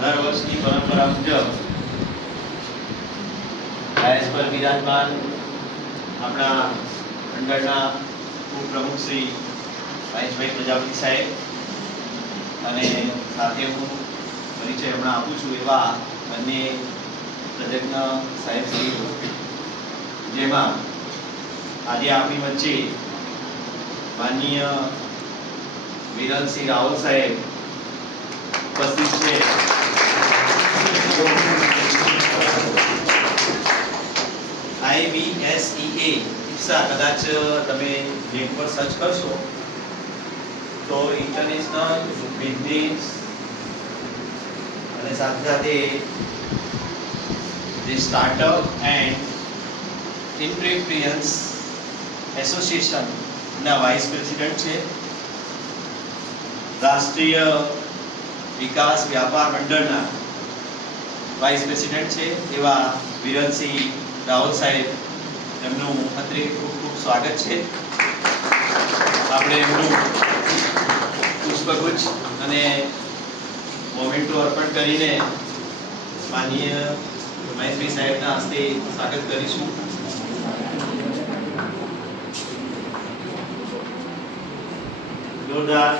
દર વર્ષની પરંપરા મુજબ આયસ પર વિરાજમાન આપણા મંડળના ઉપપ્રમુખ શ્રી મહેશભાઈ પ્રજાપતિ સાહેબ અને સાથે હું પરિચય હમણાં આપું છું એવા બંને તજજ્ઞ સાહેબ શ્રી, જેમાં આજે આપણી વચ્ચે માનનીય વિરલસિંહ રાવલ સાહેબ ઉપસ્થિત છે. IBSEA કદાચ તમે લિંક પર સર્ચ કરશો તો ઇન્ટરનેશનલ બિઝનેસ અને સાથે સાથે જે સ્ટાર્ટઅપ એન્ડ એન્ટરપ્રિન્યોર્સ એસોસિએશન ના વાઇસ પ્રેસિડેન્ટ છે. રાષ્ટ્રીય વિકાસ વ્યાપાર મંડળના વાઇસ પ્રેસિડેન્ટ છે એવા વિરલસિંહ રાવલ સાહેબ, એમનું અત્રે ખૂબ ખૂબ સ્વાગત છે. આપણે એમનું પુષ્પગુચ્છ અને મોમેન્ટો અર્પણ કરીને માનનીય મહેશભાઈ સાહેબના હસ્તે સ્વાગત કરીશું. જોરદાર